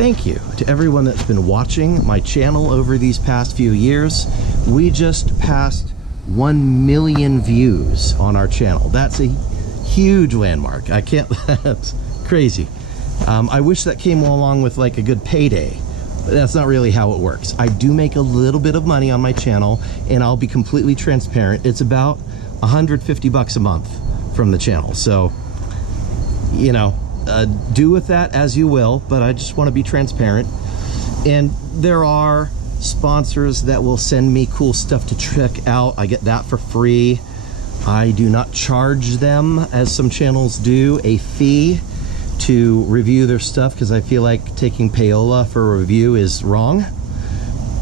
thank you to everyone that's been watching my channel over these past few years. We just passed 1 million views on our channel. That's a huge landmark. I can't, that's crazy. I wish that came along with like a good payday, but that's not really how it works. I do make a little bit of money on my channel, and I'll be completely transparent. It's about 150 bucks a month from the channel. So, you know, do with that as you will, but I just want to be transparent. And there are sponsors that will send me cool stuff to check out. I get that for free. I do not charge them, as some channels do, a fee to review their stuff, because I feel like taking payola for a review is wrong.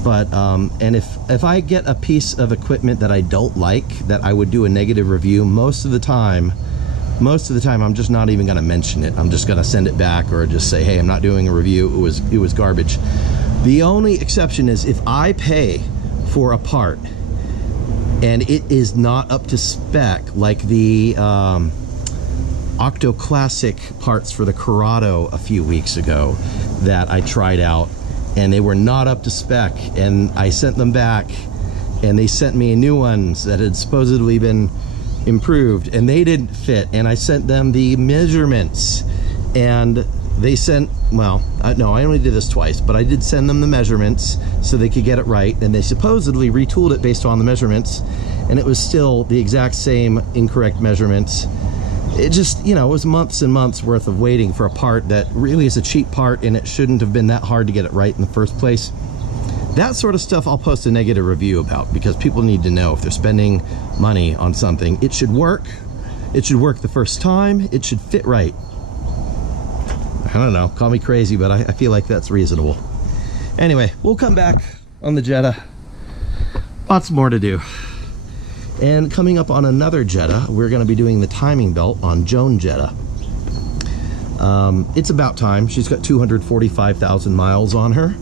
But and if I get a piece of equipment that I don't like, that I would do a negative review, most of the time I'm just not even going to mention it. I'm just going to send it back, or just say, hey, I'm not doing a review, it was garbage. The only exception is if I pay for a part and it is not up to spec, like the Octo Classic parts for the Corrado a few weeks ago that I tried out, and they were not up to spec, and I sent them back, and they sent me new ones that had supposedly been improved, and they didn't fit, and I sent them the measurements, and they sent, well, no, I only did this twice, but I did send them the measurements so they could get it right, and they supposedly retooled it based on the measurements, and it was still the exact same incorrect measurements. It just, you know, it was months and months worth of waiting for a part that really is a cheap part, and it shouldn't have been that hard to get it right in the first place. That sort of stuff I'll post a negative review about, because people need to know if they're spending money on something, it should work. It should work the first time. It should fit right. I don't know, call me crazy, but I feel like that's reasonable. Anyway, we'll come back on the Jetta. Lots more to do. And coming up on another Jetta, we're going to be doing the timing belt on Joan Jetta. It's about time. She's got 245,000 miles on her.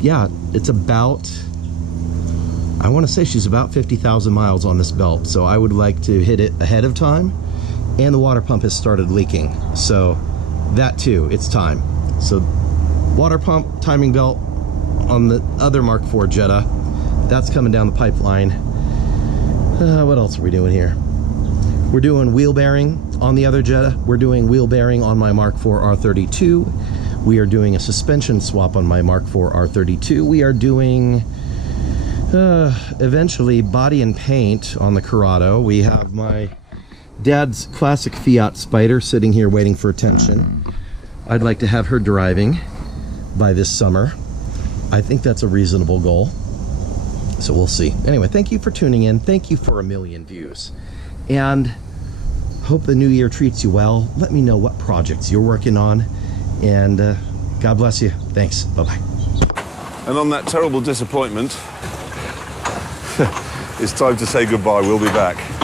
Yeah, it's about, I want to say she's about 50,000 miles on this belt. So I would like to hit it ahead of time. And the water pump has started leaking. So that too, it's time. So water pump, timing belt on the other Mark IV Jetta. That's coming down the pipeline. What else are we doing here? We're doing wheel bearing on the other Jetta. We're doing wheel bearing on my Mark IV R32. We are doing a suspension swap on my Mark IV R32. We are doing eventually body and paint on the Corrado. We have my dad's classic Fiat Spider sitting here waiting for attention. I'd like to have her driving by this summer. I think that's a reasonable goal. So we'll see. Anyway, thank you for tuning in. Thank you for 1 million views. And hope the new year treats you well. Let me know what projects you're working on. And God bless you. Thanks. Bye-bye. And on that terrible disappointment, it's time to say goodbye. We'll be back.